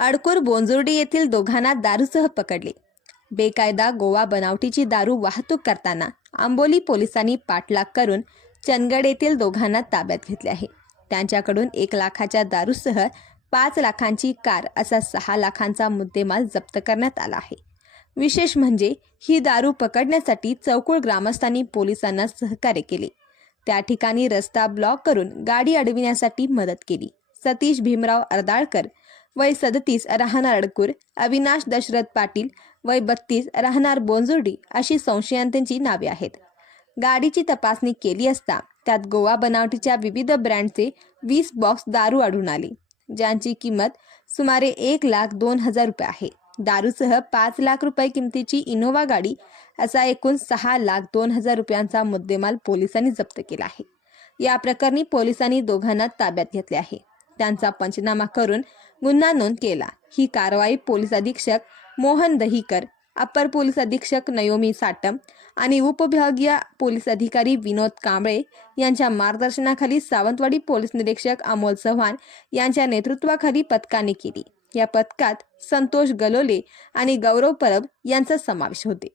अडकूर बोंजुर्डी येथील दोघांना दारूसह पकडले. बेकायदा गोवा बनावटीची दारू वाहतूक करताना आंबोली पोलिसांनी पाठलाग करून चंदगड येथील दोघांना ताब्यात घेतले आहे. त्यांच्याकडून 1 लाखाच्या दारूसह 5 लाखांची कार असा 6 लाखांचा मुद्देमाल जप्त करण्यात आला आहे. विशेष म्हणजे ही दारू पकडण्यासाठी चौकुळ ग्रामस्थांनी पोलिसांना सहकार्य केले. त्या ठिकाणी रस्ता ब्लॉक करून गाडी अडविण्यासाठी मदत केली. सतीश भीमराव अर्दाळकर वय 37 राहणार अडकूर, अविनाश दशरथ पाटील वय 32 राहणार बोंजुर्डी अशी संशयितांची नावे आहेत. गाडीची तपासणी केली असता त्यात गोवा बनावटीच्या विविध ब्रँडचे 20 बॉक्स दारू आढळून आले, ज्यांची किंमत सुमारे 1,02,000 रुपये आहे. दारूसह 5 लाख रुपये किमतीची इनोव्हा गाडी असा एकूण 6,02,000 रुपयांचा मुद्देमाल पोलिसांनी जप्त केला आहे. या प्रकरणी पोलिसांनी दोघांना ताब्यात घेतले आहे. त्यांचा पंचनामा करून गुन्हा नोंद केला. ही कारवाई पोलीस अधीक्षक मोहन दहीकर, अपर पोलीस अधीक्षक नयोमी साटम आणि उपविभागीय पोलीस अधिकारी विनोद कांबळे यांच्या मार्गदर्शनाखाली सावंतवाडी पोलीस निरीक्षक अमोल चव्हाण यांच्या नेतृत्वाखाली पथकाने केली. या पथकात संतोष गलोले आणि गौरव परब यांचा समावेश होते.